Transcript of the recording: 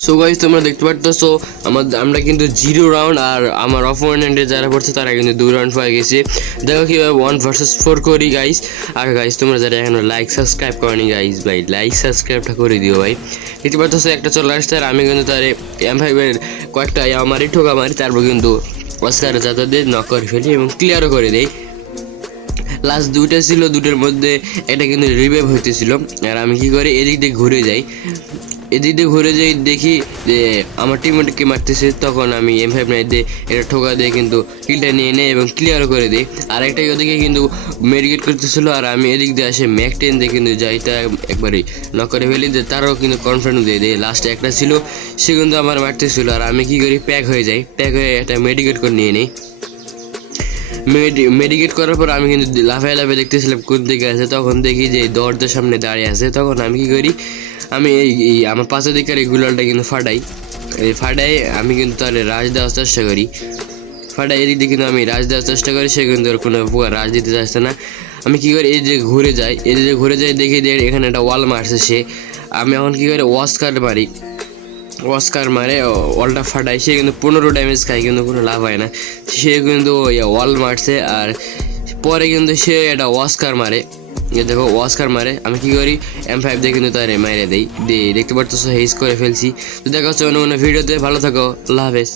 So guys তোমরা দেখতে পারতেছো আমরা কিন্তু 0 রাউন্ড আর আমার অপোনেন্টে যারা পড়ছে তারা কিন্তু 2 রাউন্ড পেয়ে গেছে। দেখো কিভাবে 1 ভার্সেস 4 করি গাইস। আর গাইস তোমরা যারা এখনো লাইক সাবস্ক্রাইব করনি গাইস, ভাই লাইক সাবস্ক্রাইবটা করে দিও ভাই। দেখতে পারতেছো একটা চলে আসছে আর আমি কিন্তু তার M5 এর কয়েকটা আমারই ঠোকা মারি, তারপর কিন্তু অস্কার যাতে দিয়ে নক করে ফেলি এবং ক্লিয়ারও করে দেই। লাস্ট দুইটা ছিল, দুটোর মধ্যে এটা কিন্তু রিভাইভ হইতেছিল আর আমি কি করি এদিক দিয়ে ঘুরে যাই। এদিক দিয়ে ঘুরে যাই দেখি যে আমার টিমমেটকে মারতেছে, তখন আমি M5 দিয়ে এটা ঠোকা দিয়ে কিন্তু কিলটা নিয়ে নেই এবং ক্লিয়ার করে দিই। আর একটা ওদিকে কিন্তু মেডিকেট করতেছিল আর আমি এদিক দিয়ে আসে ম্যাক 10 দিয়ে কিন্তু যাইটা একবারই নক করে ফেলি, যে তারও কিন্তু কনফিডেন্স দিয়ে দেয়। লাস্টে একটা ছিল সে কিন্তু আমার মারতেছিল আর আমি কি করি প্যাক হয়ে যাই, প্যাক হয়ে একটা মেডিকেট করে নিয়ে নিই। মেডিকেট করার পর আমি কিন্তু লাফায় লাফায় দেখতেছিলাম কোন দিকে আছে, তখন দেখি যে দরজার সামনে দাঁড়িয়ে আছে। তখন আমি কি করি, আমি এই আমার পাশের দিকের এই গুলালটা কিন্তু ফাটাই। এই ফাটাই আমি কিন্তু তাহলে রাজ দেওয়ার চেষ্টা করি, ফাটাই এদিক দিয়ে কিন্তু আমি রাজ দেওয়ার চেষ্টা করি, সে কিন্তু আর কোনো প্রকার রাজ দিতে চাচ্ছে না। আমি কি করি এই যে ঘুরে যাই, এই যে ঘুরে যাই দেখি যে এখানে একটা ওয়াল মারছে সে। আমি এখন কি করি অস্কার মারি, অস্কার মারে ওয়ালটা ফাটাই, সে কিন্তু 15 ড্যামেজ খায় কিন্তু কোনো লাভ হয় না। সে কিন্তু ওয়াল মারছে আর পরে কিন্তু সে একটা অস্কার মারে, দেখো অস্কার মারে। আমি কি করি M5 দিয়ে কিন্তু তার মাইরে দেই, দেখতে পারতেছো হেজ করে ফেলছি। তো দেখা হচ্ছে অন্য কোনো ভিডিওতে, ভালো থাকো, আল্লাহ হাফেজ।